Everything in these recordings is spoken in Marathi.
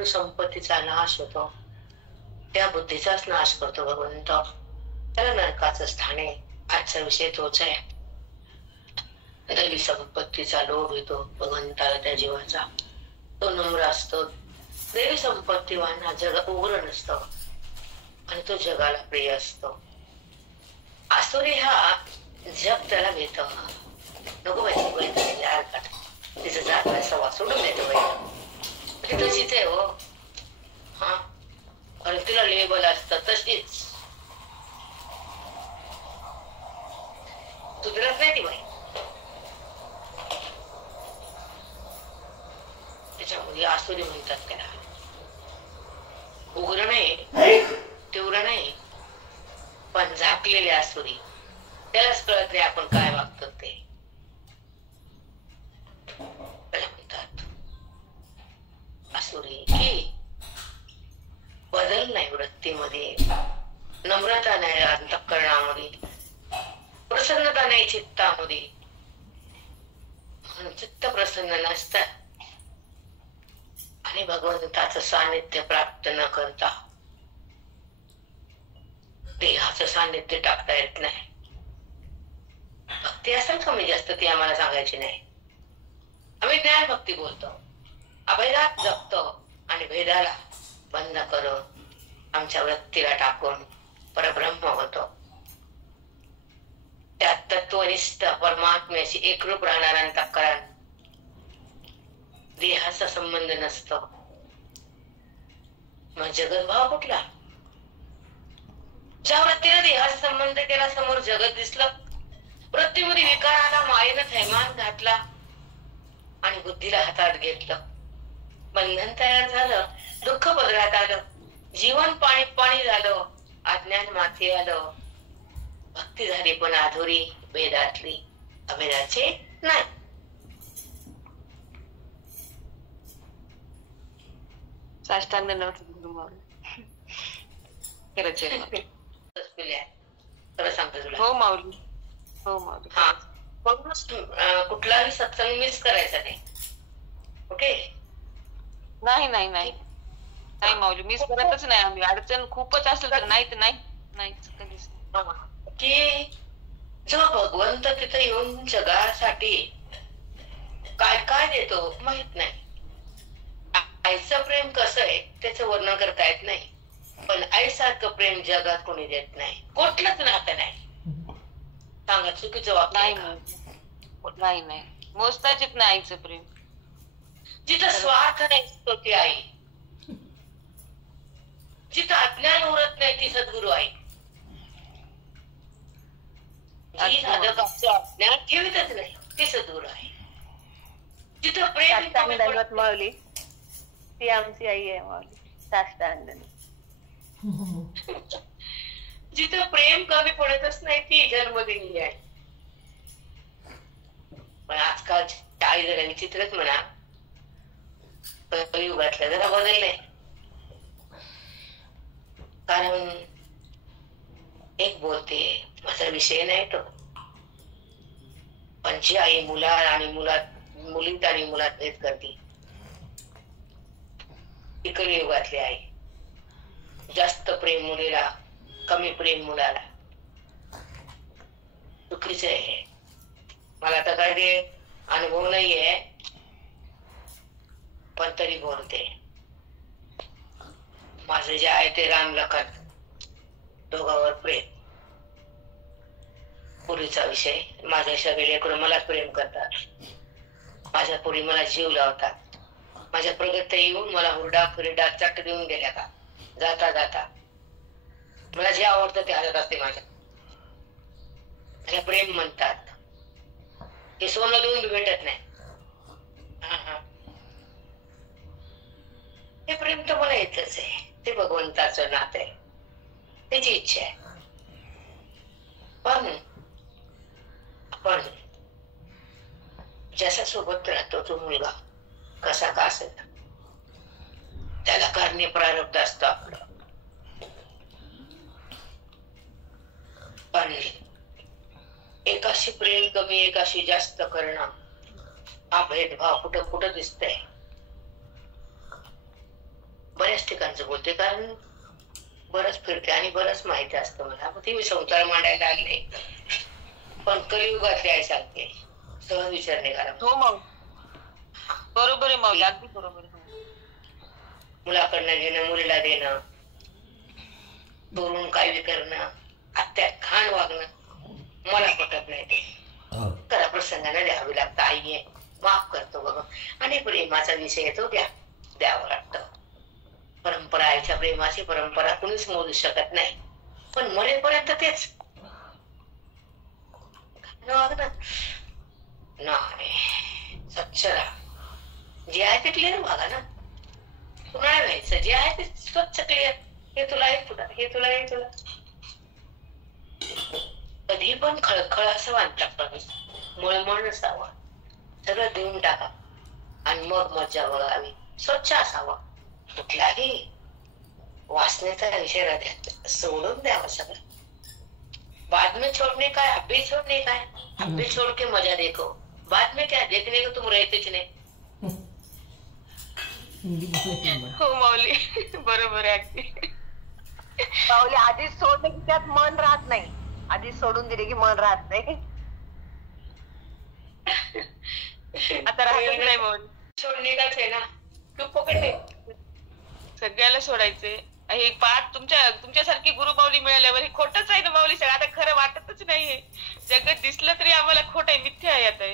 सर्व संपत्तीचा नाश होतो, त्या बुद्धीचाच नाश करतो भगवंत. त्याला नरकाचं स्थान आहे. आजचा विषय तोच आहे. दैवी संपत्तीचा लोभ येतो भगवंताला त्या जीवाचा. तो नम्र असतो. दैवी संपत्तीवान हा जग उग्र नसतो आणि तो जगाला प्रिय असतो. आसुरी हा जग त्याला घेत. नको माहिती बैल यार का तिचं जात पैसा सोडून देतो बैल. ती तशीच आहे हो. हा आणि तिला लेबल असतं तशीच. सुधरत नाही ती बाई. त्याच्यामध्ये आसुरी म्हणतात त्याला. उग्र नाही, तीव्र नाही, पण झाकलेले आसुरी. त्यालाच कळत नाही आपण काय वागतो ते. त्याला म्हणतात आसुरी. की बदल नाही वृत्तीमध्ये, नम्रता नाही अंतःकरणामध्ये, प्रसन्नता नाही चित्तामध्ये. चित्त प्रसन्न नसतं आणि भगवंताचं सानिध्य प्राप्त न करता देहाचं सानिध्य टाकता येत नाही. भक्ती असेल कमी जास्त ती आम्हाला सांगायची नाही. आम्ही ज्ञान भक्ती बोलतो. अभेदात जगतो आणि भेदाला बंद करून आमच्या वृत्तीला टाकून परब्रह्म होतो. त्यात तत्वनिष्ठ परमात्म्याशी एकरूप राहणार अंतःकरण. देहाचा संबंध नसतो. मग जगतभाव कुठला? ज्या वृत्तीने देहाचा संबंध केला समोर जगत दिसलं. वृत्तीमध्ये विकार आला, मायेनं थैमान घातला आणि बुद्धीला हातात घेतलं. बंधन तयार झालं, दुःख पदरात आलं, जीवन पाणी पाणी झालं, अज्ञान माथी आलं. भक्ती झाली पण अधुरी, भेदातली, अभेदाचे नाही. साष्टांग नमस्कार. खरं सांगतो तुला. हो माऊली, हो माऊली. हा मग कुठलाही सत्संग मिस करायचा नाही. ओके. नाही नाही नाही नाही माऊली, मिस करतच नाही आम्ही. अडचण खूपच असेल तर नाही तर नाही नाहीच कधीच. की जो भगवंत तिथे येऊन जगासाठी काय काय देतो माहित नाही. आईचं प्रेम कसं आहे त्याचं वर्णन करता येत नाही. पण आईसारखं प्रेम जगात कोणी देत नाही. कुठलंच नातं नाही. सांगा चुकीचं वाक्य नाही नाही मोजताच येत नाही आईचं प्रेम. जिथं स्वार्थ नाही ती आई, जिथं अज्ञान उरत नाही ती सद्गुरु आई. जी साधकाचं अज्ञान ठेवतच नाही ती सद्गुरु आहे. जिथं प्रेम माऊली ती आमची आई आहे माऊली. साष्टांग. जिथं प्रेम कमी पडतच नाही ती जन्मदिनी आहे. पण आजकाल आई जरा विचित्रच म्हणा. युगातलं जरा बदललंय. कारण एक बोलते, माझा विषय नाही तो, पण जी आई मुलात आणि मुलीत आणि मुलात भेद करते ती कलियुगातली आई. जास्त प्रेम मुलीला, कमी प्रेम मुलाला. चुकीचं आहे. मला तर काही अनुभव नाहीये पण तरी बोलते. माझं जे आहे ते राम लखन दोघांवर प्रेम. पुरीचा विषय, माझ्या सगळे लेकरं मलाच प्रेम करतात. माझ्या पुरी मला जीव लावतात. माझ्या प्रगत येऊन मला हुरडा फिरडा चट देऊन गेल्या का जाता जाता. मला जे आवडतं ते हातात असते माझ्या. प्रेम म्हणतात. हे सोनं देऊन भेटत नाही. हे प्रेम तर मला येतच आहे. ते भगवंताचं नातं आहे, त्याची इच्छा आहे. पण आपण ज्याच्या सोबत राहतो तो मुलगा कसा का असेल त्याला करणे प्रारब्ध असतो आपलं. पण एकाशी प्रेम कमी एकाशी जास्त करणं हा भेदभाव कुठं कुठं दिसतंय. ठिकाणचं बोलते, कारण बरंच फिरते आणि बरंच माहिती असतं मला. मग ती मी संसार मांडायला लागले, पण कलियुगातली आई सांगते सहज विचार नाही करा. हो मग बरोबर आहे माऊली, अगदी बरोबर आहे. मुलाकडनं घेणं, मुलीला देणं, चोरून काय करणं, अत्यात घाण वागणं मला पटत नाही. ते करा प्रसंगाने द्यावी लागतं. आई आहे, माफ करतो बघ. आणि प्रेमाचा विषय येतो, द्यावं लागतं. परंपरा, आईच्या प्रेमाची परंपरा कुणीच मोजू शकत नाही, पण मरेपर्यंत तेच नाही. स्वच्छ राहा, जे आहे ते क्लिअर वागा ना. पुन्हा व्हायचं जे आहे ते स्वच्छ क्लिअर. हे तुला, हे तुला, हे तुला, हे तुला. कधी पण खळखळ असं वाटतं, मळमळ नसावा. सगळं देऊन टाका आणि मग मजा बघावी. स्वच्छ असावा, कुठलाही वासनेचा विषय हृदयात सोडून द्यावा सगळं. बाद में छोड़ने का है, अभी छोड़ने का है. अभी छोड़ के मजा देखो, बाद में क्या देखने को तुम रहतेच नाही. हो माऊली बरोबर आहे अगदी. माऊली आधीच सोडलं की त्यात मन राहत नाही, आधीच सोडून दिले की मन राहत नाही. आता राहतच नाही माऊली. सोडणे काच आहे ना, तू पकडले सगळ्याला सोडायचे. हे पाठ तुमच्यासारखी गुरुमाऊली मिळाल्यावर हे खोटच आहे ना माऊली. सगळं आता खरं वाटतच नाहीये. जगत दिसलं तरी आम्हाला खोट आहे, मिथ्या आहे. आता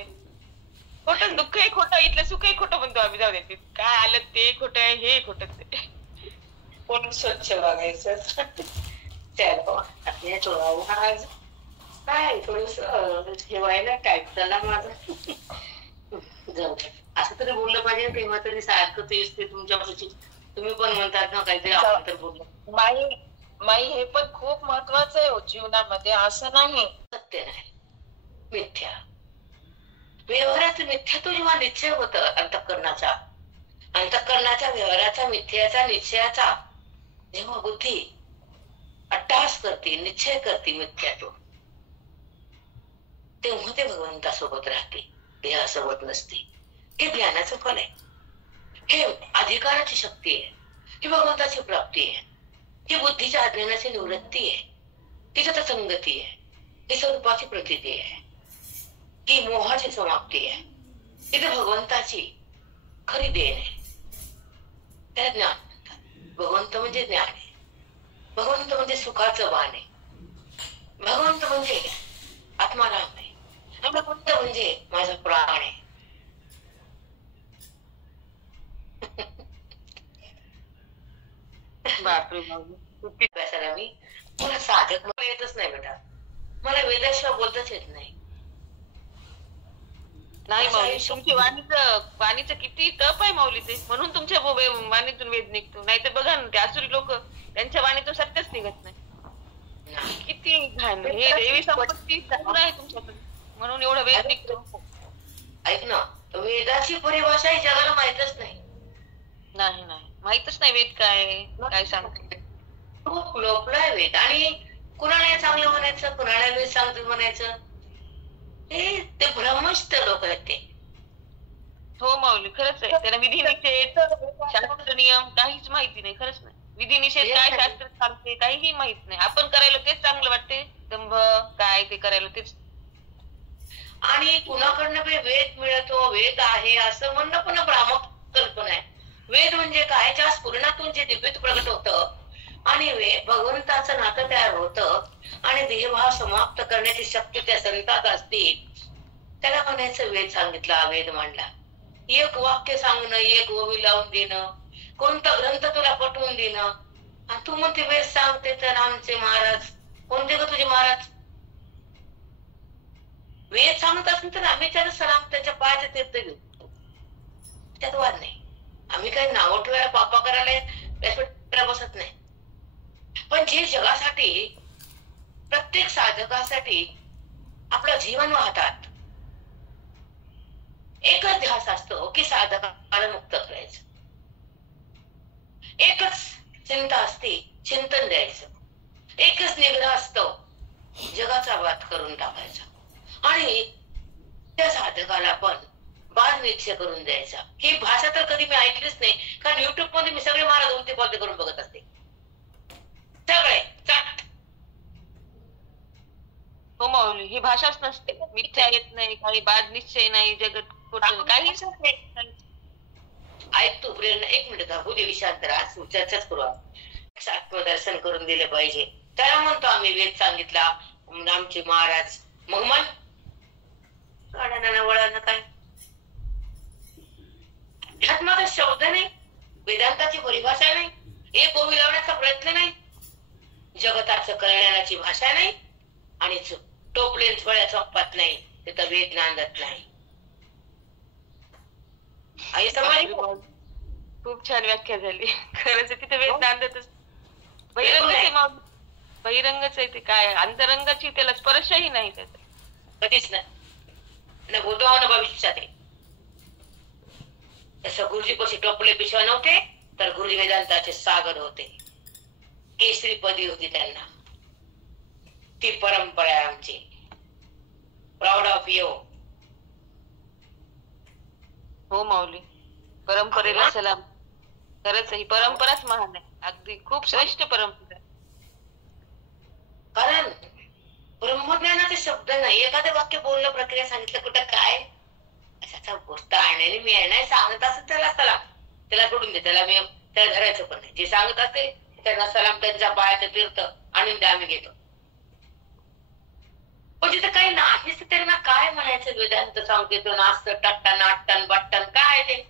खोटं, दुःख आहे खोटं, इथलं सुख आहे खोटं म्हणतो आम्ही. जाऊ दे, काय आलं ते खोटं आहे, हे खोटच आहे. कोण स्वच्छ बघायचं. आज काय थोडस ठेवायला टाईप झाला माझा. जाऊ दे, असं तरी बोललं पाहिजे. तेव्हा तरी सारखं तेच ते तुमच्यापाशी. तुम्ही पण म्हणतात ना काहीतरी, आपण तर बोललो. माई हे पण खूप महत्वाचं आहे जीवनामध्ये, असं नाही. सत्य नाही, मिथ्या. व्यवहाराचं मिथ्यात्व जेव्हा निश्चय होत, अंतःकरणाचा व्यवहाराचा मिथ्याचा निश्चयाचा जेव्हा बुद्धी अट्टहास करते, निश्चय करते मिथ्यात्व, तेव्हा ते भगवंतासोबत राहते, देहासोबत नसते. हे ज्ञानाचं फल आहे, हे अधिकाराची शक्ती आहे, ही भगवंताची प्राप्ती आहे, ही बुद्धीच्या अज्ञानाची निवृत्ती आहे, ही सतसंगती आहे, ही स्वरूपाची प्रतीती आहे, ही मोहाची समाप्ती आहे. इथे भगवंताची खरी देण आहे. त्याला ज्ञान म्हणतात. भगवंत म्हणजे ज्ञान आहे, भगवंत म्हणजे सुखाचं बाण आहे, भगवंत म्हणजे आत्माराम आहे, आणि भगवंत म्हणजे माझा प्राण आहे. बापरे अभ्यासाला मला साधक मला येतच नाही बेटा. मला वेदाशिवाय बोलताच येत नाही. नाही माऊली, तुमच्या वाणीचं किती तप आहे माऊली ते, म्हणून तुमच्या वाणीतून वेद निघतो. नाहीतर बघा ना, ते आसुरी लोक, त्यांच्या वाणीतून सत्यच निघत नाही. किती घाण. हे देवी संपत्ती आहे तुमच्याकडे, म्हणून एवढं वेद निघतो. ऐक ना, वेदाची परिभाषा ही जगाला माहितच नाही. नाही माहितच नाही वेद काय सांगते. खूप लोपलाय वेद. आणि कुणाला चांगलं म्हणायचं, कुणाला वेद चांगलं म्हणायचं, ते भ्रमस्त लोक आहेत ते. हो माऊली, खरंच आहे. त्याला विधी निषेध, शास्त्र नियम काहीच माहिती नाही. खरंच नाही. विधी निषेध काय शास्त्र सांगते काहीही माहित नाही. आपण करायला तेच चांगलं वाटते, दंभ काय ते करायला तेच. आणि कुणाकडनं वेद मिळतो, वेद आहे असं म्हणणं पण भ्रामक कल्पना आहे. वेद म्हणजे काय, ज्या स्फुरणातून जे दिव्यत्व प्रगट होतं आणि भगवंताचं नातं तयार होतं आणि देहभाव समाप्त करण्याची शक्ती त्या संतात असते, त्याला म्हणायचं वेद सांगितला, वेद मांडला. एक वाक्य सांगणं, एक ओवी लावून देणं, कोणता ग्रंथ तुला पटवून देणं, आणि तू म्हणते वेद सांगते. तर आमचे महाराज कोणते ग तुझे महाराज? वेद सांगत असेल तर आम्ही त्याला सलाम, त्याच्या पायाचे तीर्थ घेऊ, त्यात वाद नाही. आम्ही काही नाव ठेवायला, पापा करायला बसत नाही. पण जे जगासाठी, प्रत्येक साधकासाठी आपलं जीवन वाहतात, एकच ध्यास असतो की साधकाला मुक्त करायचं. एकच चिंता असते, चिंतन द्यायचं. एकच निग्रह असतो, जगाचा वाद करून टाकायचा. आणि त्या साधकाला पण बाद निश्चय करून द्यायचा. ही भाषा तर कधी मी ऐकलीच नाही, कारण युट्यूब मध्ये मी सगळे महाराज उलटे पालटे करून बघत असते, सगळे चाट. हो माऊली, ही भाषाच नसते. मिथ्या येत नाही, काही बाद निश्चय नाही, जगत खोटं काहीच नाही. ऐक तू प्रेरणा, एक मिनिट का होऊ शांत राहा, चर्चाच करू. आत्मदर्शन करून दिलं पाहिजे. त्याला म्हणतो आम्ही वेद सांगितला आमचे महाराज, मग मन काढाना वळाना काय, ह्यात माझा शब्द नाही, वेदांताची परिभाषा नाही, एक ओवी लावण्याचा प्रयत्न नाही, जगताचं कल्याणाची भाषा नाही, आणि टोपलेन फळ्या चौपात नाही, तिथं वेद नांदत नाही. आई समाज खूप छान व्याख्या झाली. खरंच तिथे वेद नांदतच, बहिरंगच आहे माऊली, बहिरंगच आहे ते. काय अंतरंगाची त्याला स्पर्शही नाही त्याचा, कधीच नाही. भूतो न भविष्यात आहे. तसं गुरुजी कशी टोपले पिशव्या नव्हते, तर गुरुजी वेदांताचे सागर होते. केसरी पदी होती त्यांना. ती परंपरा आहे आमची. Proud of you. हो माऊली, परंपरेला सलाम. खरंच ही परंपराच महान आहे, अगदी खूप श्रेष्ठ परंपरा. कारण ब्रह्मज्ञानाचे शब्द नाही, एखादं वाक्य बोलणं, प्रक्रिया सांगितलं, कुठं काय अशाचा गोष्ट आणणे मी नाही सांगत असत त्याला सलाम, त्याला सोडून दे, त्याला मी त्याला धरायचं पण नाही. जे सांगत असते त्यांना सलाम, त्यांच्या पायाचं तीर्थ आणून ते आम्ही घेतो. पण जिथे काही नाहीच त्यांना काय म्हणायचं, वेदांत सांगतो नास्त टट्टन नाट्टन बट्टन काय ते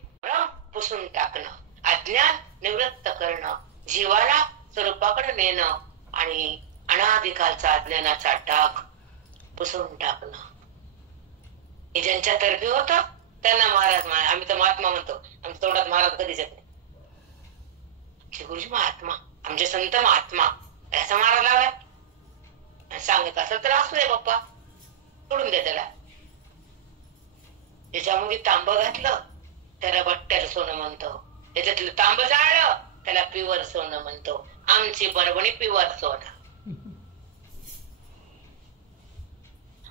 पुसून टाकणं, अज्ञान निवृत्त करणं, जीवाला स्वरूपाकडे नेणं आणि अनादिकालचा अज्ञानाचा डाग पुसून टाकणं. हे ज्यांच्या तर्फे होत त्यांना महाराज म्हणा. आम्ही तर महात्मा म्हणतो, आमच्या तोंडात महाराज कधीच येत नाही. गुरुजी महात्मा, आमचे संत महात्मा, याचा महाराज लावलाय सांगत असेल तर असू दे बाप्पा, सोडून दे त्याला. त्याच्यामध्ये तांब घातलं त्याला बट्ट्याचं सोनं म्हणतो, त्याच्यातलं तांब जाळलं त्याला प्युअर सोनं म्हणतो. आमची परभणी प्युअर सोनं.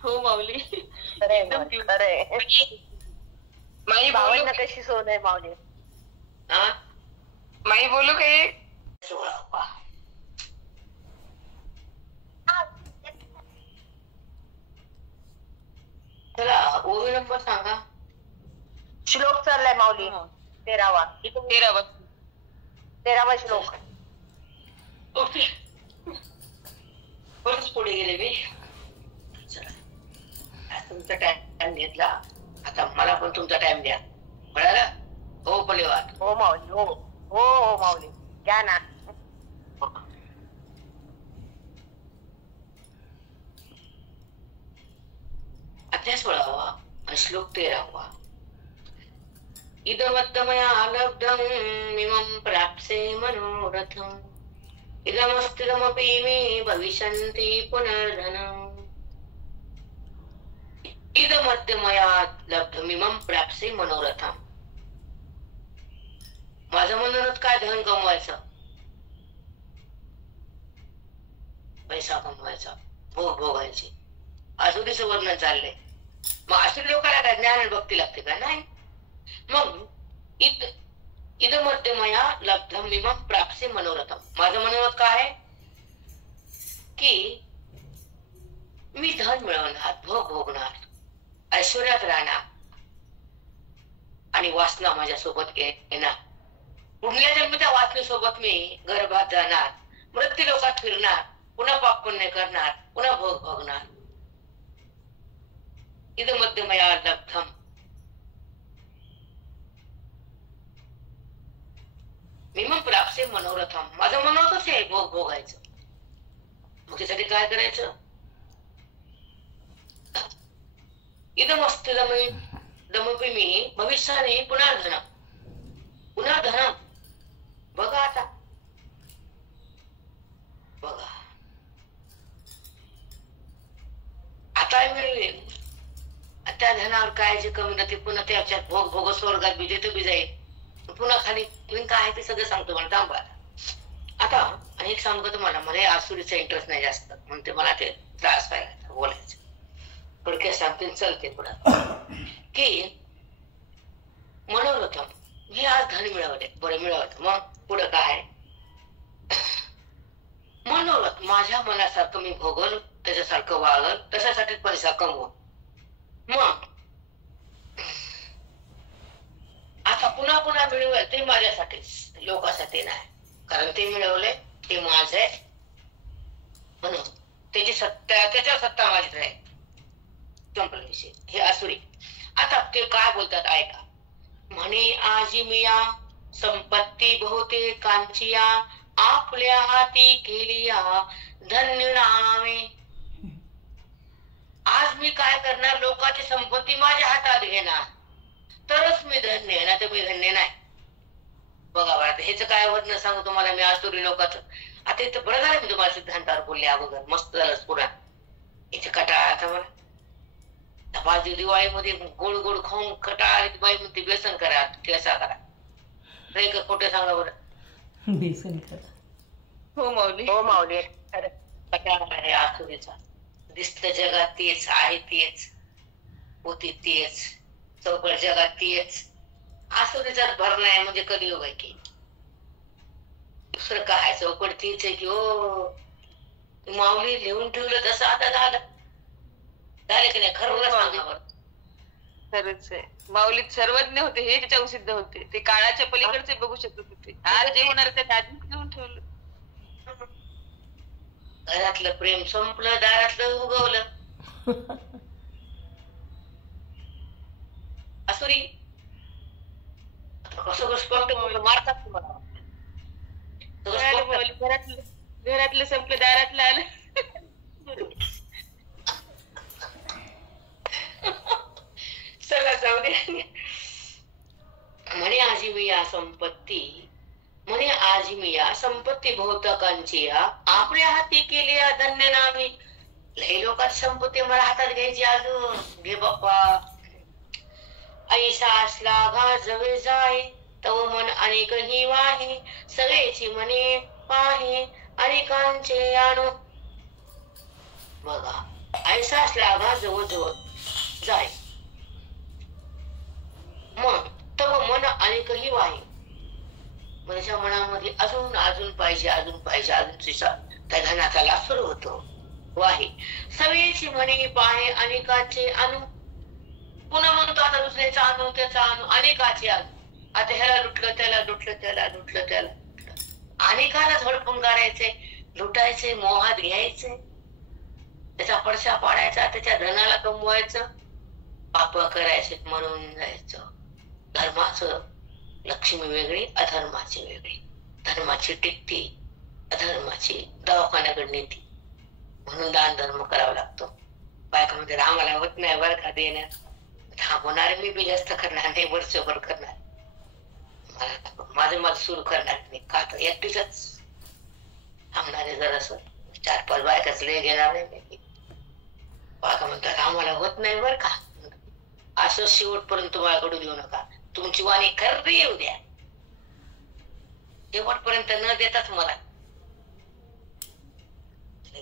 हो माऊली, खरंय. माई भावना कशी सोन आहे माऊली. हा माई बोलू काय? चला ओवी नंबर सांगा. श्लोक चाललाय माऊली, 13वा 13वा श्लोक. ओके, परत पुढे गेले मी. तुमचा टाइम घेतला, आता मला पण तुमचा टाइम द्या, कळालं? हो पलेवाद. हो माऊली, हो हो हो माऊली, घ्या ना. अध्याय 16वा श्लोक 13वा. इदमत्तमया लब्धं मिमं प्राप्से मनोरथम् इदमस्तिदमपि मे भविष्यन्ति पुनर्धनम्. इदमत्तमया लब्धं मिमं प्राप्से मनोरथम्. माझं मनोरथ काय? धन कमवायचं, पैसा कमवायचा, भोग भोगायचे. आसुरीचं वर्णन चाललंय. मग आसुरी लोकांना काय ज्ञान आणि भक्ती लागते का? नाही. मग इदमध्यमया लब्धम विमं प्राप्से मनोरथम. माझं मनोरथ काय आहे की मी धन मिळवणार, भोग भोगणार, ऐश्वर्यात राहणार आणि वासना माझ्या सोबत येणार. पुढल्या जन्मीच्या वासनेसोबत मी गर्भात जाणार, मृत्यू लोकात फिरणार, पुन्हा पाप पुण्य करणार, पुन्हा भोग भोगणार. इदमध्यमया लब्धम. मिमं प्राप्से मनोरथम. माझं मनोरथच आहे भोग भोगायचं. मग त्यासाठी काय करायचं? इदमस्तिदमपि मे भविष्याने पुनर्धनम्. पुनर्धनम् बघा, आता बघा, आता मिळेल त्या धनावर काय जे कमी ना ते पुन्हा त्याच्यात भोग भोग स्वर्गात बी तिथे बी जाईल, पुन्हा खाली काय आहे ते सगळं सांगतो मला. थांबा आता. आणि एक सांगतो तुम्हाला, मला आसुरीचा इंटरेस्ट नाही जास्त, म्हणते मला ते त्रास व्हायला बोलायचं. थोडक्यात सांगते, चलते पुन्हा की म्हणून होतं मी आज धन मिळवले, बरं मिळवलं, मग पुढं काय? मनोरथ माझ्या मनासारखं मी भोगल, त्याच्यासारखं वागल, तशासाठी पैसा कमव. मग आता पुन्हा पुन्हा मिळवेल ते माझ्यासाठीच, लोकांसाठी नाही. कारण ते मिळवले ते माझं आहे, म्हणून त्याची सत्ता, त्याच्या सत्ता माझीच आहे. संपला विषय. हे असुरी. आता ते काय बोलतात ऐका. म्हणे आजी मिया संपत्ती बहुतेकांचिया, आपल्या हाती केलिया धन्य नामे. आज मी काय करणार, लोकांची संपत्ती माझ्या हातात घेणार, तरच मी धन्य, नाही तर मी धन्य नाही. बघा बरं, ह्याच काय होत न सांगू तुम्हाला मी आसुरी लोकांचं. आता इथं बरं झालं मी तुम्हाला सिद्धांतावर बोलले अगोदर, मस्त झालं पुरा. इथे कटाळा आता बरं, बाजू दिवाळीमध्ये गोड गोड खाऊन कटाळा, बाई म्हणते व्यसन करा, केसा करा. नाही का खोटं सांगा बरं? बेसन करा. हो माऊली. हो माऊली. कटाळा आहे आसुरीचा. दिसतं जगात तेच आहे, तेच होती तेच, चौकट जगात तेच. आसुरीचाच भरणा आहे म्हणजे कलियुग आहे की दुसरं काय? चौकट तीच आहे की. हो माऊली लिहून ठेवलं तसं आता झालं की नाही? खरं सांगावर खरंच आहे. माऊलीत सर्वज्ञ होते, हे त्याच्यावर सिद्ध होते. ते काळाच्या पलीकडचे बघू शकत होते. आज जे होणार ते आधीच लिहून ठेवलं. घरातलं प्रेम संपलं, दारातलं उगवलं. असुरी कसं स्पष्ट मारतात तुम्हाला. घरातलं संपलं, दारातलं आलं. चला जाऊ दे. म्हणे आजी मी या संपत्ती, म्हणे आजी मी या संपत्ती बहुतकांची, आपल्या हाती केली धन्य नामी. लय लोकांची संपत्ती मला हातात घ्यायची अजून. घे बाप्पा. ऐसा असला गाजवे जाय, तव मन अनेकही वाहे, सगळेची मने पाहे अनेकांचे आणू. बघा, ऐसा असला गाजव जवळ जाय, मन तव मन अनेकही वाहे. माझ्या मनामध्ये अजून अजून पाहिजे, अजून पाहिजे, अजून त्या धनाचा लाभ सुरू होतो. वाहे सगळेची म्हणे पाहे अनेकाचे आणू. पुन्हा म्हणतो आता दुसऱ्याचा आणू, त्याचा आणू, अनेकाचे आणू. आता ह्याला लुटलं, त्याला लुटलं, त्याला लुटलं, त्याला अनेकाला झडपून काढायचे, लुटायचे, मोहात घ्यायचे, त्याचा पडसा पाडायचा, त्याच्या धनाला कमवायचं, पाप करायचे, म्हणून जायचं. धर्माचं लक्ष्मी वेगळी, अधर्माची वेगळी. धर्माची टिकती, अधर्माची दवाखान्याकडे नेती. म्हणून दान धर्म करावा लागतो. बायका मध्ये रामाला होत नाही बरं का देण्यात. थांबवणार मी बी जास्त करणार नाही, वर्षभर करणार. माझं सुरू करणार नाही का, तर एकटीच थांबणारे. जरास 4-5 बायकाच लय घेणार नाही. बायका म्हणतात आम्हाला होत नाही बरं का, असं शेवटपर्यंत तुम्हाला देऊ नका. तुमची वाणी खरी येऊ द्या, शेवटपर्यंत न देताच मला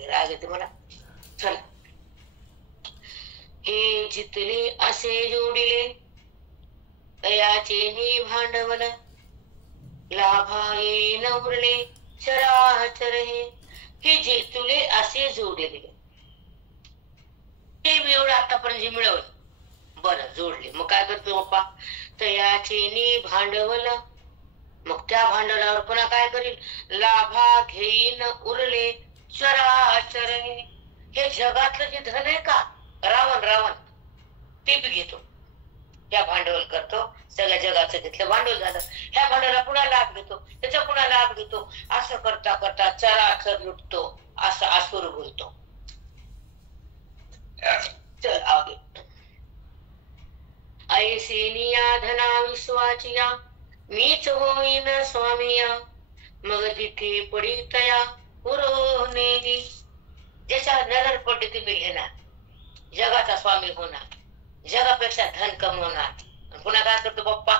राग येते मला. चला. हे जितले असे जोडिले, तयाचे भांडवल, लाभा येईन उरले चराचर. हे जे तुले असे जोडले, ते मी एवढं आतापर्यंत जे मिळवलं, बरं जोडले. मग काय करतो बाप्पा? तयाचे भांडवल, मग त्या भांडवलावर पुन्हा काय करील? लाभा घेईन उरले चराचर. हे जगातलं जे धन आहे का, रावण ते बी घेतो. त्या भांडवल करतो, सगळ्या जगाचं घेतलं भांडवल झालं. ह्या भांडवला पुन्हा लाभ घेतो, त्याचा पुन्हा लाभ घेतो. असं करता करता चराचर लुटतो, असं असुर बोलतो. चल आगे. ऐसेनिया धना विश्वाचिया, मीच होईन स्वामिया, मग तिथे पडी तया पुरवणे. ज्याच्या नजर पडली ती मी घेणार, जगाचा स्वामी होणार, जगापेक्षा धन कमवणार. पुन्हा काय करतो बाप्पा?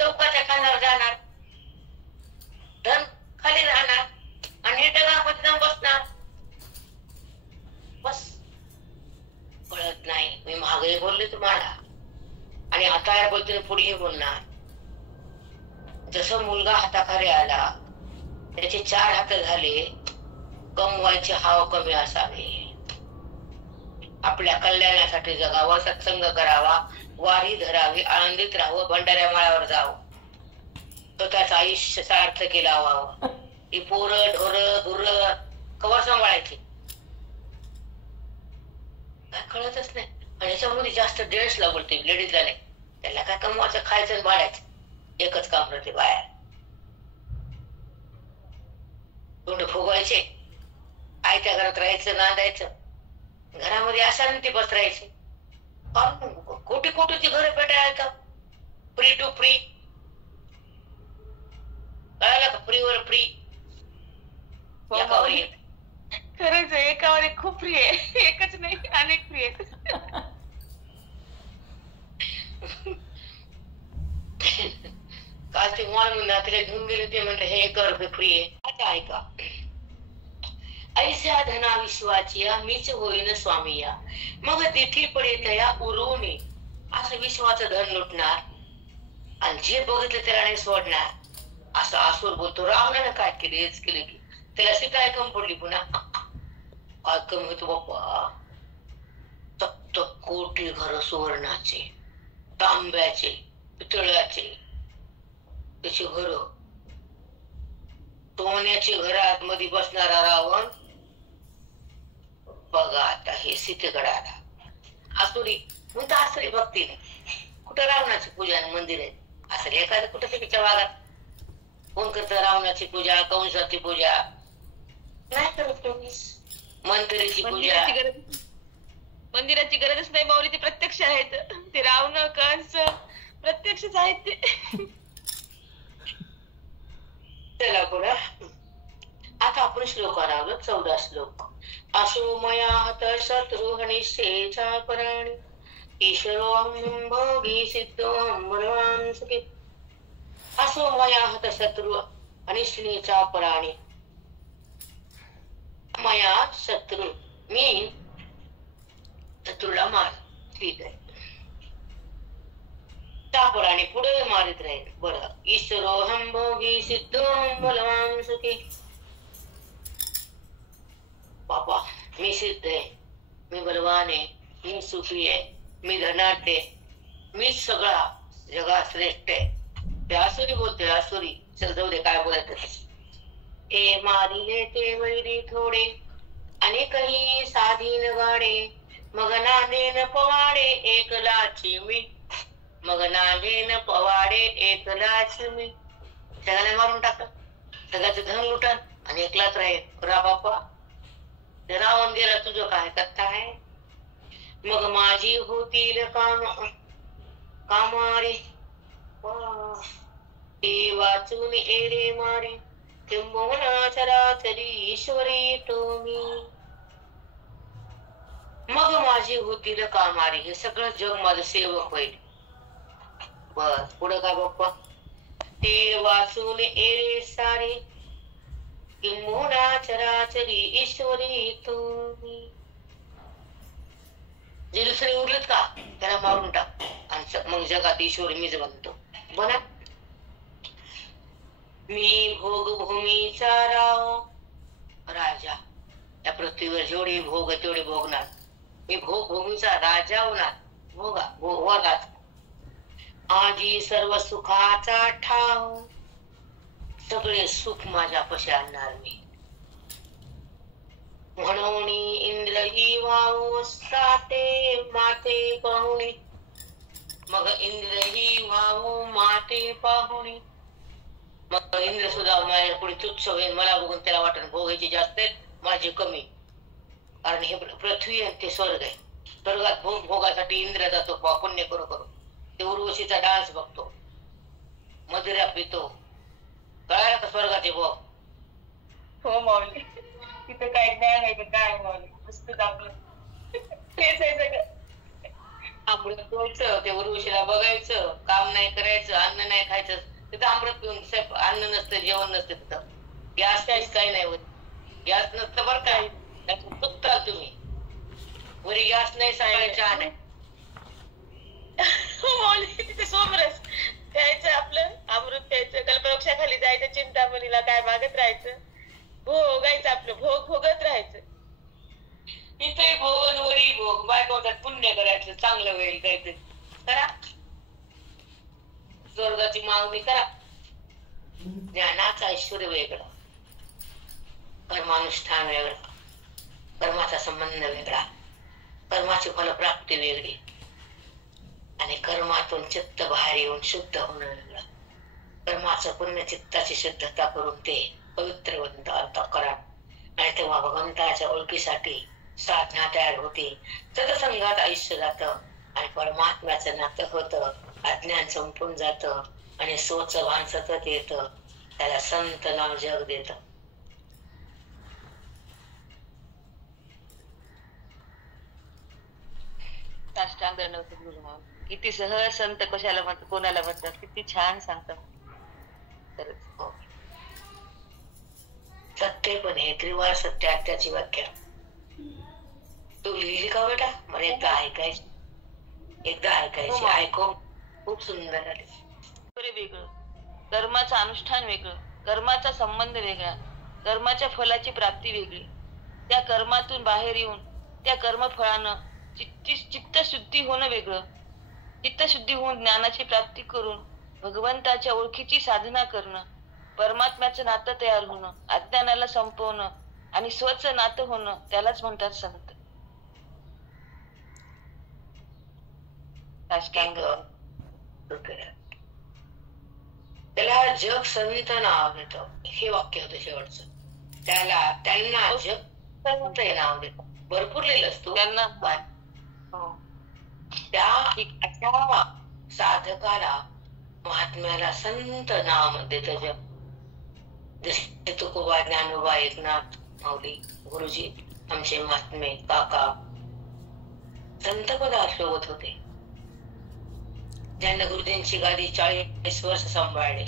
चौकाच्या खाण्यावर जाणार, धन खाली राहणार आणि हे डगामध्ये जाऊन बसणार. बस कळत नाही. मी मागे बोलले तुम्हाला आणि आता बोलते पुढे हे बोलणार. जसं मुलगा हाताखाली आला, त्याचे 4 हात झाले, कमवायचे हाव कमी असावे, आपल्या कल्याणासाठी जगावं, सत्संग करावा, वारी धरावी, आनंदित राहावं, भंडाऱ्या माळावर जावं, स्वतःच आयुष्य सार्थ लावावं. ही पोरं ढोरं गुरं कवर सांभाळायची काय कळतच नाही. आणि याच्यामध्ये जास्त जेंट्सला बोलते, लेडीज झाले त्याला काय कमवायचं, खायचं आणि भाड्याचं, एकच काम राहते. बाहेर तोंड फुगवायचे, आयत्या घरात राहायचं, नांदायचं, घरामध्ये अशांती पसरायची. कोटी कोटीची घरं भेटायला फ्री टू फ्री, कळालं का? फ्रीवर फ्री. खरंच आहे, एकावर एक खूप फ्री आहे, एकच नाही अनेक फ्री आहेत. काल ते मॉल मध्ये नातीला घेऊन गेले, ते म्हणले हे एकावर फ्री आहे. आता ऐका, ऐसा धना विश्वाची मीच होईन स्वामी या, मग तिथे पडे तया उरवणे. असं विश्वाचं धन लुटणार आणि जे बघितलं त्याला नाही सोडणार, असं आसूर बोलतो. रावणानं काय केले, हेच केले की त्याला सीता काय कमी पडली पुन्हा. काय कमी होतो बाप्पा, 7 कोटी घर सुवर्णाचे, तांब्याचे, पितळाचे, त्याची घर, सोन्याची घरात मध्ये बसणारा रावण. बघा आता हे सीतेगडाला आसुरी म्हणता, आसुरी भक्ती कुठं रावणाची पूजा मंदिर आहे असं एखादं कुठं तिच्या भागात कोण करत रावणाची पूजा, कंसाची पूजा नाही करत कोणीच. मंदिराची पूजा, मंदिराची गरजच नाही माऊली, ते प्रत्यक्ष आहेत. ते रावण कंस प्रत्यक्षच आहेत ते. चला पुढे आता आपण श्लोकावर आलो. 14 श्लोक. असो मया हत शत्रुहनिश्चेचा प्राणी, ईश्वरो भोगी सिद्धो बलवान सुखी. असो मया हत शत्रू अनिश्चेचा प्राणी, मया शत्रू, मी शत्रूला मार, ठीक आहे, तापराने पुढे मारित राहील. बरं, ईश्वरोहम भोगी सिद्धोहम बलवान सुखी. बाबा मी सिद्ध आहे, मी बलवान आहे, मी सुखी आहे, मी धनाढ्य आहे, मी सगळा जगात श्रेष्ठ आहे. ते आसुरी बोलते, आसुरी. चल जाऊ दे, काय बोलायचं. हे मारिले ते वैरी थोडे, अनेकही साधीन गाडे, मग नांदेन पवाडे एकलाची मी, मग नांदेन पवाडे एकलाच मी. सगळ्याला मारून टाकत, सगळ्याचं धन लुटन आणि एकलाच राहील. रा बापा, रावण गेला, तुझं काय करता आहे. मग माझी होतील कामारे, ते वाचून एरे मारे, किंबहुना चराचरी ईश्वरी तुम्ही. मग माझी होतील कामारे, हे सगळं जग माझं सेवक होईल. बस पुढं काय बाप्पा. ते वाचून एरे सारे, किंबहुना चराचरी ईश्वरी तुम्ही. जे दुसरे उरलेत का त्याला मारून टाक, आणि मग जगात ईश्वरी मीच बनतो. बना मी भोगभूमीचा राजा, या पृथ्वीवर जेवढे भोग तेवढे भोगणार. मी भोगभूमीचा राजा होणार, भोगात. आजी सर्व सुखाचा ठाव, सगळे सुख माझ्यापाशी आणणार मी. म्हणून इंद्र ही वाहू साते माते पाहुणी, मग इंद्र ही वाहू माते पाहुणी. मग इंद्र सुद्धा माझ्या पुढे तुच्छ होईल, मला बघून त्याला वाटत भोगायचे जास्त आहेत, माझे कमी. कारण हे पृथ्वी आणि ते स्वर्ग आहे. स्वर्गात भोगासाठी इंद्र जातो, पुण्य करू करू. ते उर्वशीचा डान्स बघतो, मधुरा पितो. कळायला का स्वर्गाचे भोग. हो माऊली, तिथं काय ज्ञान आहे का काय माऊली, नुसतंच आपलं तेच आहे सगळं. अमृत प्यायचं, ते उर्वशीला बघायचं, काम नाही करायचं, अन्न नाही खायचं. तिथं अमृत पिऊन अन्न नसतं, जेवण नसतं तिथं. गॅस काही नाही होत, गॅस नसतं बरं काय, चुकता तुम्ही. वरी गॅस नाही, सगळ्या चहा नाही. माऊली तिथे सोमरस प्यायचं, आपलं अमृत प्यायचं, कल्पवृक्षाखाली जायचं, चिंतामणीला काय मागत राहायचं, भोगायचं, आपलं भोग भोगत राहायचं. इथे भोग वरी भोग बायकोतात पुण्य करायचं, चांगलं वेळ काहीतरी करा, स्वर्गाची मागणी करा. ज्ञानाचं ऐश्वर वेगळं, कर्मानुष्ठान वेगळं, कर्माचा संबंध वेगळा, कर्माची फलप्राप्ती वेगळी आणि कर्मातून चित्त बाहेर येऊन शुद्ध होणं वेगळं. कर्माचं पुण्य चित्ताची शुद्धता करून ते पवित्र करा आणि तेव्हा भगवंताच्या ओळखीसाठी साधना तयार होते. सत्संगात आयुष्य जातं आणि परमात्म्याचं नातं होतं, अज्ञान संपून जातं आणि स्वच्छ भान सतत येतं. त्याला संत नाव जग देत. साष्टांग दंडवत गुरुमाव. किती सहज संत कशाला म्हणतात, कोणाला म्हणतात, किती छान सांगतात. खरंच सत्य पण हे त्रिवार सत्य त्याची व्याख्या तू लिहिली का बेटा? मला एकदा ऐकायची, ऐकून खूप सुंदर आली. वेगळं, कर्माचं अनुष्ठान वेगळं, कर्माचा संबंध वेगळा, कर्माच्या फलाची प्राप्ती वेगळी. त्या कर्मातून बाहेर येऊन त्या कर्मफळानं चित्तशुद्धी होणं वेगळं. चित्तशुद्धी होऊन ज्ञानाची प्राप्ती करून भगवंताच्या ओळखीची साधना करणं, परमात्म्याचं नातं तयार होणं, अज्ञानाला संपवणं आणि स्वच्छ नातं होणं, त्यालाच म्हणतात संत. त्याला जग संत नाव देतो, हे वाक्य होतं शेवटचं. त्यांना जग संत हे नाव देतो. भरपूर लिहिलंस तू त्यांना. त्या साधकाला महात्म्याला संत नाव देत जग. जसे तुकोबा, ज्ञानोबा, एकनाथ माऊली, गुरुजी, आमचे महात्मे, काका संत पदावर शोभत होते. ज्यांना गुरुजींची गादी 40 वर्ष सांभाळले.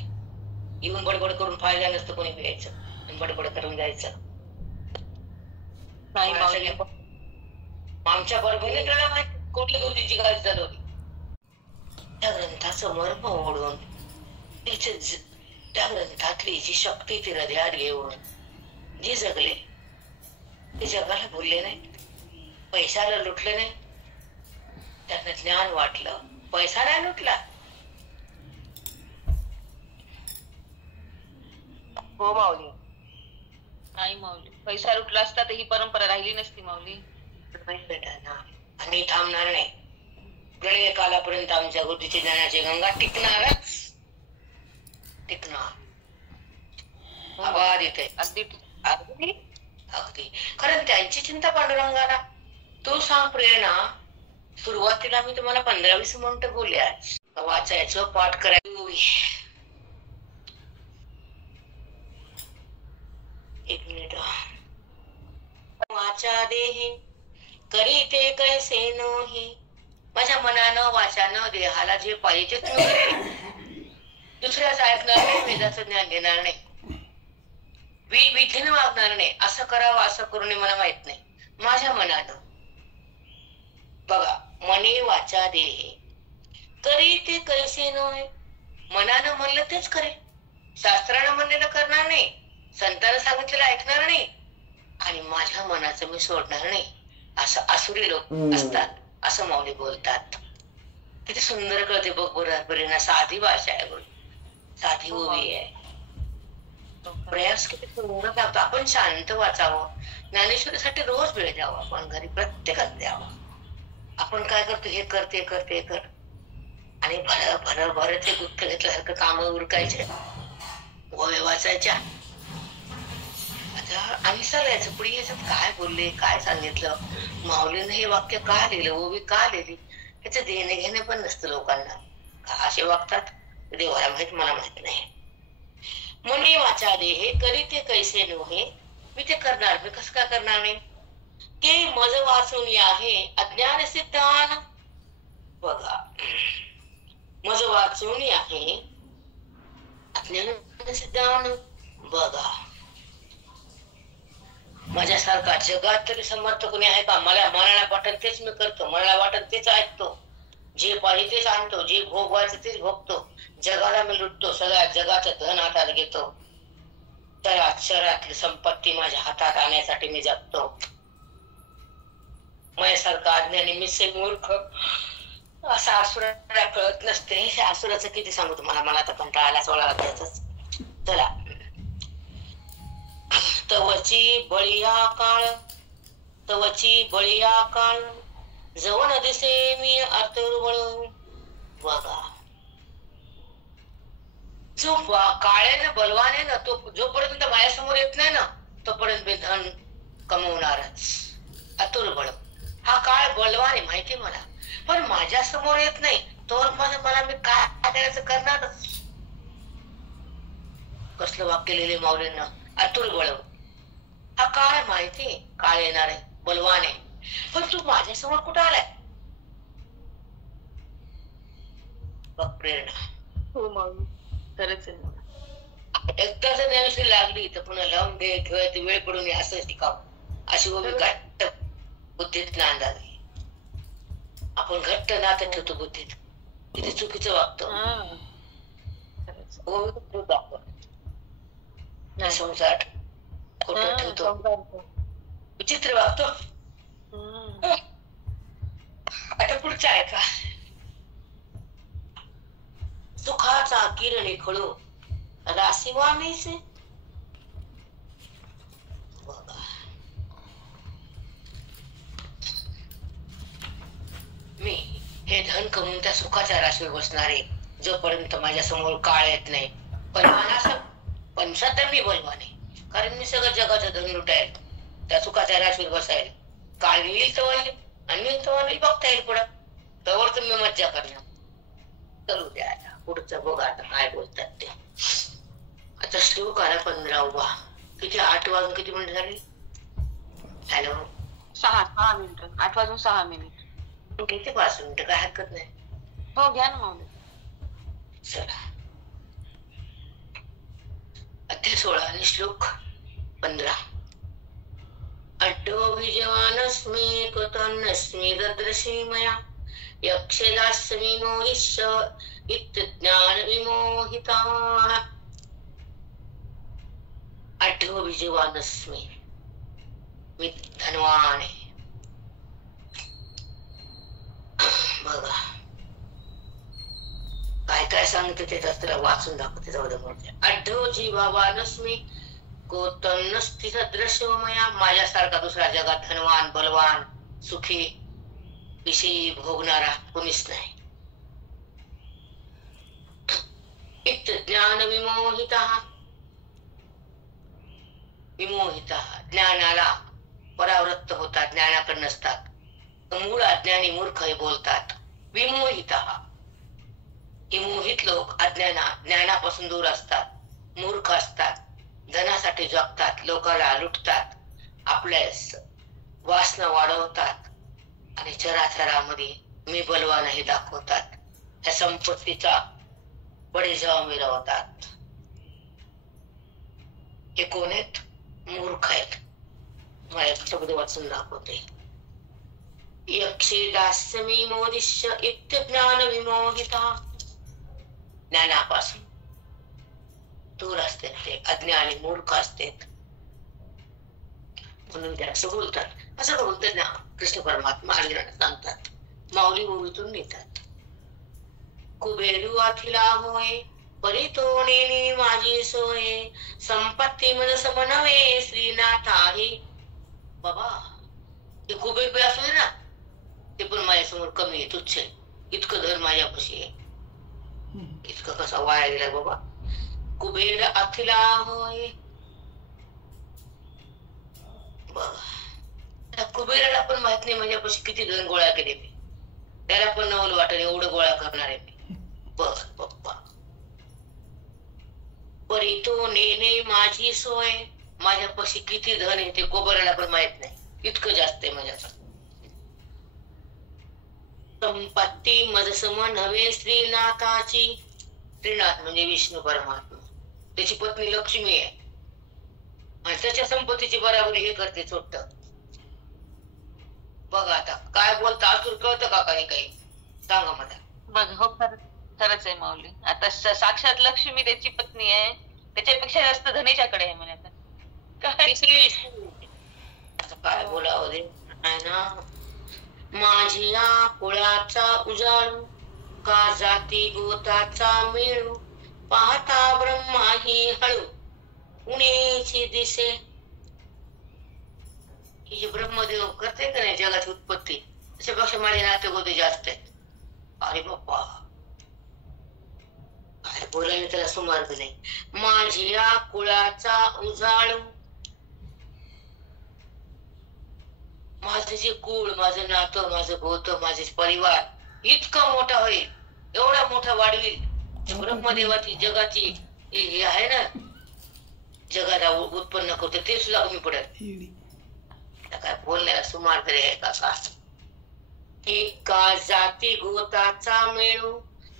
येऊन बडबड करून फायदा नसतं, कोणी प्यायचं आणि बडबड करून जायचं. आमच्या बरोबरीने त्याला माहिती कुठल्या गुरुजींची गादी चालवली. त्या ग्रंथाचं मर्म ओढून त्या ग्रंथातली जी शक्ती ती हृदयात घेऊन जे जगले ते जगाला भुलले नाही, पैशाला लुटले नाही. त्यांना ज्ञान वाटलं, पैसा नाही लुटला. हो माऊली. नाही माऊली, पैसा लुटला असता तर ही परंपरा राहिली नसती माऊली. बेटा ना, आम्ही थांबणार नाही. प्रलय कालापर्यंत आमच्या गुरुजीची ज्ञानाची गंगा टिकणारच टिकणार. आवाज येते अगदी अगदी अगदी. कारण त्यांची चिंता पांडुरंगाला. तू सांग प्रेरणा, सुरुवातीला मी तुम्हाला 15-20 मिनिटं बोलले वाचायचं, पाठ करायचं. एक मिनिट. वाचा देहे करी ते कैसे नोही. माझ्या मनानं वाचानं देहाला जे पाहिजे ते करेल. दुसऱ्याच ऐकणार नाही, वेदाचं ज्ञान घेणार नाही, विधीने वागणार नाही. असं करावं असं करू नये मला माहित नाही. माझ्या मनानं बघा, मने वाचा देहे करी ते कैसे नोहे. मनानं म्हणलं तेच करेल, शास्त्रानं म्हणलेलं करणार नाही, संतानं सांगितलेलं ऐकणार नाही आणि माझ्या मनाचं मी सोडणार नाही. असं आसुरी लोक असतात, असं माऊली बोलतात. किती सुंदर कळते बघ बरोबर. साधी भाषा आहे, साधी ओवी आहे. प्रयास किती सुंदर करतो. आपण शांत वाचावं, ज्ञानेश्वरीसाठी रोज वेळ द्यावा, आपण घरी प्रत्येकात द्यावा. आपण काय करतो, हे कर ते कर ते कर आणि भर ते गुत्त घेतल्यासारखं काम उरकायचे, ओव्या वाचायच्या. आता आम्ही चालायचं पुढे. याच्यात काय बोलले, काय सांगितलं, माऊलीने हे वाक्य का लिहिलं, ओवी का लिहिली, त्याचं देणे घेणे पण नसतं लोकांना. का असे वागतात देवाला माहित, मला माहित नाही. मने वाचा दे हे करी ते कैसे नोहे. मी ते करणार, मी कसं काय करणार नाही. ते मज वाचून आहे अज्ञान सिद्धान. बघा, मज वाचून आहे अज्ञान सिद्धान. बघा, माझ्यासारखा जगात तरी समर्थ कोणी आहे का? मला मनाला वाटत तेच मी करतो, मनाला वाटत तेच ऐकतो. जे पाहिजे तेच आणतो, जे भोगवायचं तेच भोगतो, जगाला मी लुटतो, सगळ्या जगाचं धन हातात घेतो, त्या शहरातली संपत्ती माझ्या हातात आणण्यासाठी मी जगतो. माझ्यासारखा अज्ञानी मिसे मूर्ख असा असुराला कळत नसते. असुराचं किती सांगू तुम्हाला, मला तर कंटाळा आला 16 अध्यायच. चला. तवची बळीया काळ, तवची बळीया काळ, जवळ दिसे मी अर्थवळ. बघा, जो काळेनं बलवान आहे ना, तो जोपर्यंत माझ्यासमोर येत नाही ना, तोपर्यंत मी धन कमवणारच. अतुल बळ. हा काळ बलवान आहे माहिती मला, पण माझ्या समोर येत नाही तोवर मला मी काय करायचं करणारच. कसलं वाक्य लिहिले माऊलींना, अतुल बळ. हा काळ माहिती, काळ येणार आहे, बलवान आहे, पण तू माझ्यासमोर कुठं आलाय. बघ प्रेरणा. हो माऊली, खरंच आहे. एकदा जर ज्ञानेश्वरी लागली तर पुन्हा लावून दे ठेवायची वेळ पडून नये असं शिकावं. अशी उभी घट्ट बुद्धीत नांदावी. आपण घट्ट नातं ठेवतो बुद्धीत, किती चुकीचं वागतो. संसार खोटं ठेवतो, विचित्र वागतो. आता पुढचा आहे का, सुखाचा किरणी खळू रासीवा मीसे. बघा, मी हे धन कमवून त्या सुखाच्या राशीवर बसणारे, जोपर्यंत माझ्या समोर काळ येत नाही. पण सध्या मी बलवान आहे, कारण मी सगळं जगाचं धन लुटायल, त्या सुखाच्या राशीवर बसायल. काळ येईल तर येईल आणि येईल तर बघता येईल पुढं, तवर तुम्ही मज्जा करणार. करू द्या, आता पुढचं बघा आता काय बोलतात ते. आता श्लोक आला 15 उभा. किती 8 वाजून किती मिनिट झाली. हॅलो, 6 मिनिटं, 8 वाजून 6 मिनिट. किती 5 मिनिटं, काय हरकत नाही. हो घ्या ना माऊली. चला, अध्याय 16 आणि श्लोक 15. अड्डो विजवानस्मि कृतन्नस्मि ददृशी मया यक्षदास्मि मोहिष्य इत्यज्ञान विमोहिताः. अड्डो विजवानस्मि, मी धनवान आहे. बघा काय काय सांगते ते तर वाचून दाखवते. जाऊ दे. अड्डो जीवावानस्मि कोतन्नस्ति सदृशो मया, माझ्यासारखा दुसऱ्या जगात धनवान, बलवान, सुखी, विषयी भोगणारा कोणीच नाही. ज्ञान विमोहितः, विमोहितः ज्ञानाला परावृत्त होतात, ज्ञानाकडे नसतात. मूळ अज्ञानी मूर्ख हे बोलतात. विमोहितः, हे मोहित लोक ज्ञानापासून दूर असतात, मूर्ख असतात, धनासाठी जगतात, लोकांना लुटतात, आपल्या वासना वाढवतात आणि चराचरामध्ये मी बलवान हे दाखवतात. या संपत्तीचा बळीजाव मिरवतात. हे कोण आहेत? मूर्ख आहेत. मला शब्द वाचून दाखवते. यक्षे दास्यमी मोदिष्य इत्यज्ञान विमोहिता, ज्ञानापासून दूर असते ते, अज्ञानी मूर्ख असते म्हणून ते असं बोलतात. असं बोलतात ना कृष्ण परमात्मा अर्जुनाला सांगतात, माऊली भूमीतून नेतात. कुबेरू अखिला होय परितो नेली माझी सोय, संपत्ती मनस मनवे श्रीनाथ आहे. बाबा ते कुबेर बी असू दे ना, ते पण माझ्यासमोर कमी आहे, तुच्छ आहे. इतकं धन माझ्यापाशी आहे, इतकं कसा वाया गेला बाबा. कुबेर अखिला होय. बघा, त्या कुबेराला पण माहित नाही माझ्यापाशी किती धन गोळा केले मी, त्याला पण नवल वाटेल एवढं गोळा करणार आहे मी. बघ पप्पा, परितो नेणे माझी सोय, माझ्यापाशी किती धन आहे ते कुबेराला पण माहित नाही, इतकं जास्त आहे माझ्याकडे. संपत्ती मजसम नव्हे श्रीनाथाची, श्रीनाथ म्हणजे विष्णू परमात्मा, त्याची पत्नी लक्ष्मी आहे आणि त्याच्या संपत्तीची बराबरी हे करते चोट्ट. बघा आता काय बोलता, आतूर कळतं का काही काही. सांगा मला. बघ हो खरंच आहे माऊली. आता साक्षात लक्ष्मी त्याची पत्नी आहे, त्याच्यापेक्षा जास्त धनेच्याकडे आहे म्हणे. आता काय बोलावं रे ना. माझी या कुळाचा उजाळू का जाती गोताचा मेळू पाहता ब्रह्मा ही हळू उणीची दिसे. ही ब्रह्मदेव करते का नाही जगाची उत्पत्ती, त्याच्यापेक्षा माझे नाते गोते जास्त आहेत. अरे बाप्पा काय बोलायला त्याला सुमार्ग नाही. माझी या कुळाचा उजाळू, माझं जे कुळ, माझं नातं, माझं गोत, माझे परिवार इतका मोठा होईल, एवढा मोठा वाढविल. ब्रह्मदेवाची जगाची हे आहे ना, जगाला उत्पन्न करतो ते सुद्धा कमी पडेल. काय बोलण्याला सुमार्ग आहे काका. का जाती गोताचा मेळू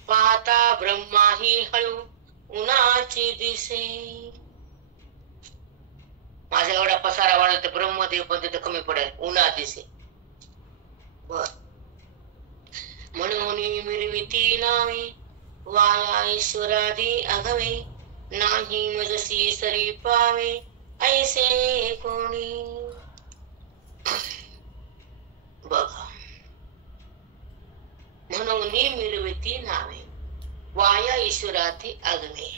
पाहता ब्रह्मा ही हळू उन्हाची दिसे. माझा एवढा पसारा वाढला तर ब्रह्मदेव पण तिथे कमी पडेल, उन्हा दिसे. बर म्हणून मिरविती नावे वाया ईश्वरादी अगवे नाही मजसी सरी पावे ऐसे कोणी. बघा म्हणून मिरविती नावे वाया ईश्वरादी अगवे.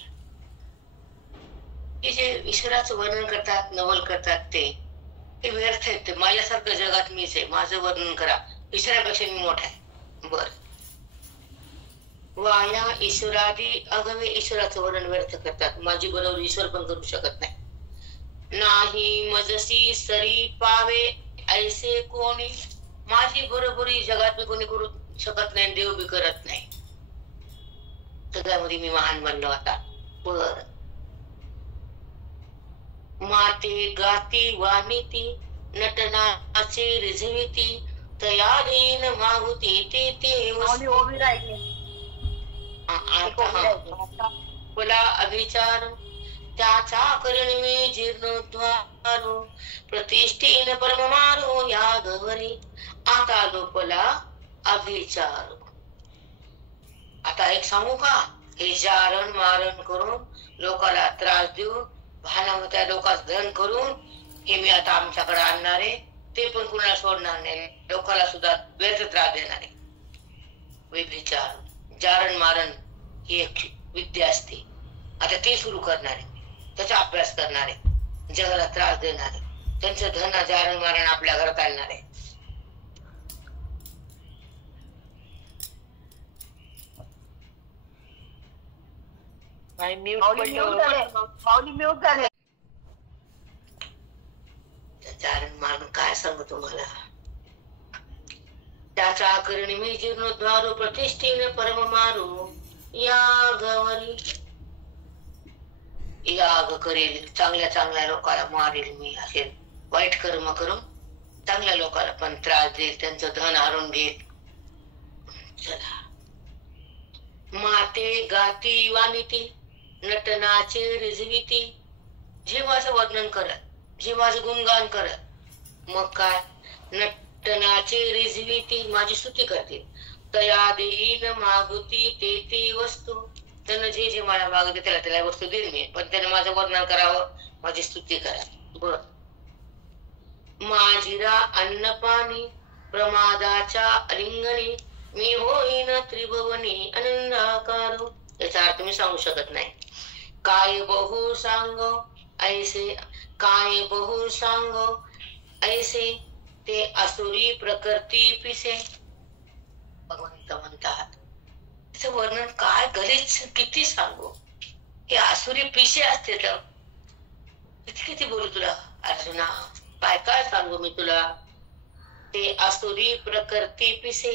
हे जे ईश्वराचं वर्णन करतात, नवल करतात ते व्यर्थ आहेत. ते माझ्यासारखं जगात मीच आहे, माझं वर्णन करा, ईश्वरापेक्षा मी मोठा आहे. बर वाया ईश्वरादी अगवे, ईश्वराचं वर्णन व्यर्थ करतात. माझी बरोबर ईश्वर पण करू शकत नाही. नाही मजसी सरी पावे ऐसे कोणी, माझी बरोबरी जगात मी कोणी करू शकत नाही, देव बी करत नाही. सगळ्यामध्ये मी महान बनलो आता. बर माते गाती वानिती नटनाचे रिझविती तयारीन मागुती ते फुला अभिचार त्याचा करणे जीर्णोद्वार प्रतिष्ठेन परमारो या गवरी आता लोपला अभिचार. आता एक सांगू का, हे जारण मारण करून लोकाला त्रास देऊन भानामध्ये लोकांचं धन करून हे मी आता आमच्याकडे आणणार आहे, ते पण कुणाला सोडणार नाही, लोकाला सुद्धा व्यर्थ त्रास देणार आहे. व्यभिचार जारण मारण ही एक विद्या असते. आता ते सुरू करणार आहे, त्याचा अभ्यास करणार आहे, जगाला त्रास देणार आहे, त्यांचं धन जारण मारण आपल्या घरात आणणार आहे. जारण मारण काय सांगू तुम्हाला. त्याचा करणी मी जीर्णोद्वारो प्रतिष्ठेने परम मारू या गवरी. याग करेल, चांगल्या चांगल्या लोकांना मारेल मी, असे वाईट कर्म करून चांगल्या लोकांना पण त्रास देईल, त्यांचं धन हरून घेईल. चला माते गाती वानिती नटनाचे रिझविती, जे माझं वर्णन करत, जे माझं गुणगान करत, मग काय नटनाचे रिझविती माझी स्तुती करतील. तया देईन मागुती ते ती वस्तू, त्यानं जे जे मला मागते त्याला त्याला वस्तू देईल मी, पण त्यानं माझं वर्णन करावं, माझी स्तुती करा. बर माझिरा अन्न पाणी प्रमादाच्या रिंगणी मी होईन त्रिभुवनी आनंदाकार. याचा अर्थ मी सांगू शकत नाही. काय बहु सांगो ऐसे, काय बहु सांगो ऐसे ते असुरी प्रकृती पिसे. भगवंत म्हणतात त्याचं वर्णन काय गलीच किती सांगू. हे असुरी पिसे असते तर किती किती बोलू तुला अर्जुना, काय काय सांगू मी तुला. ते असुरी प्रकृती पिसे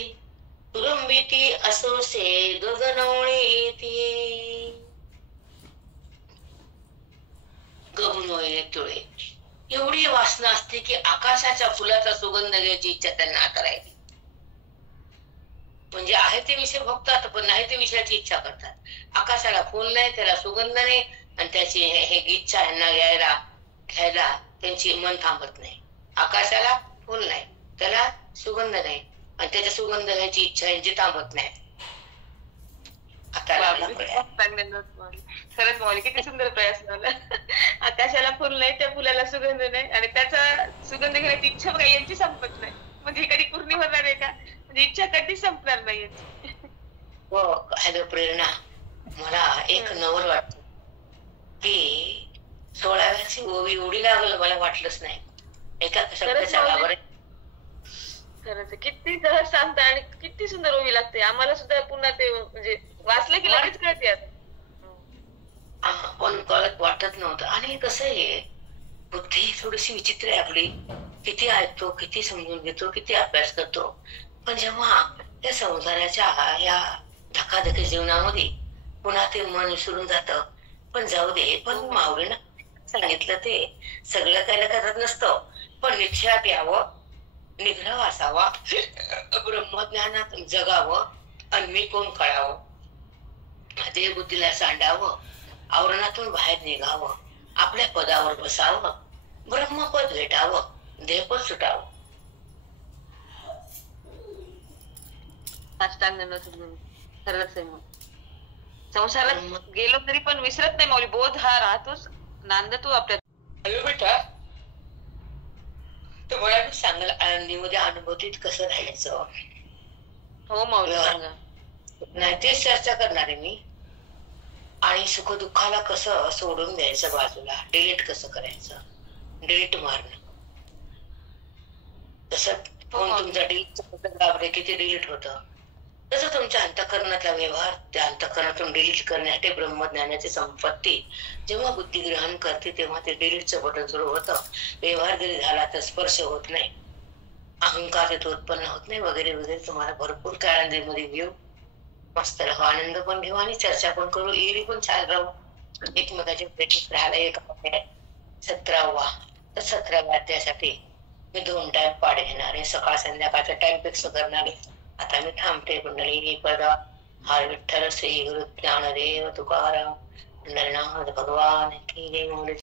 तुरुंबिती असोसे गगनोळे येते. गगनोळे तुळे एवढी वासना असते की आकाशाच्या फुलाचा सुगंध घ्यायची इच्छा त्यांना करायची. म्हणजे आहे ते विषय भोगतात पण नाही ते विषयाची इच्छा करतात. आकाशाला फुल नाही, त्याला सुगंध नाही, आणि त्याची हे इच्छा यांना घ्यायला त्यांची मन थांबत नाही. आकाशाला फुल नाही, त्याला सुगंध नाही, आणि त्याचा सुगंध घ्यायची इच्छा यांची थांबत नाही. आता लागला बापरे, प्रयास. खूप चांगले नोट माऊली. खरंच माऊली किती सुंदर प्रयास लावला. आकाशाला फुल नाही, त्या फुलाला सुगंध नाही, आणि त्याचा सुगंध घेण्याची इच्छा बघा यांची संपत नाही. म्हणजे ही कधी पूर्ण होणार आहे का? म्हणजे इच्छा कधीच संपणार नाही यांची. हो. हॅलो प्रेरणा, मला एक नवल वाटत की 16व्याची ओवी एवढी लागलं मला वाटलंच नाही. एका शब्दाच्या माऊली. गावावर खरंच आहे. किती सहज सांगता आणि किती सुंदर ओवी लागते. आम्हाला सुद्धा पुन्हा ते म्हणजे वाचलं की लगेच कळते आता. पण कळत वाटत नव्हतं. आणि कसं आहे, बुद्धी थोडीशी विचित्र आहे आपली. किती ऐकतो, किती समजून घेतो, किती अभ्यास करतो, पण जेव्हा या संसाराच्या या धकाधकी जीवनामध्ये पुन्हा ते मन विसरून जातं. पण जाऊ दे. पण माऊलीनं सांगितलं ते सगळं काही करत नसतं, पण निश्चयात यावं, निग्रह असावा, ब्रह्मज्ञानात जगावं, आणि मी कोण कळावं, देह बुद्धीला सांडावं, आवरणातून बाहेर निघावं, आपल्या पदावर बसावं, ब्रह्मपद भेटावं, देहपद सुटावं. साष्टांग नमन. खरंच आहे. मग संसारात गेलो तरी पण विसरत नाही माऊली. बोध हा राहतोच, नांदतो आपल्या. हॅलो बेटा, तर मला मी सांगाल आळंदीमध्ये अनुभूतीत कसं राहायचं. हो माऊली, सांगा. नाही तेच चर्चा करणार आहे मी. आणि सुखदुःखाला कसं सोडून द्यायचं बाजूला, डिलीट कसं करायचं, डिलीट मारणं. तसं फोन तुमचा डिलीट किती डिलीट होतं, तसं तुमच्या अंतःकरणातला व्यवहार त्या अंतःकरणातून डिलीट करण्यासाठी ब्रह्मज्ञानाची संपत्ती जेव्हा बुद्धी ग्रहण करते तेव्हा ते डिलीटचं बटन सुरू होतं. व्यवहार जरी झाला तर स्पर्श होत नाही, अहंकार तिथे उत्पन्न होत नाही, वगैरे वगैरे. तुम्हाला भरपूर काय आनंदीमध्ये घेऊ, मस्त राहू, आनंद पण घेऊ आणि चर्चा पण करू, एरी पण छान राहू, एकमेकाच्या भेटीत राहायला. एक 17वा तर 17व्या अध्यायासाठी मी 2 टाइम पाठ घेणार आहे. सकाळ संध्याकाळचा टाइम फिक्स करणार आहे. आता मी थांबते. कुंडली पदा हर विठ्ठल श्री गुरु ज्ञानदेव तुकाराम पंढरीनाथ भगवान की जय.